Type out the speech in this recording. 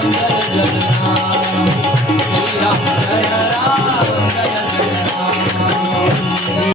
I am yeah, yeah.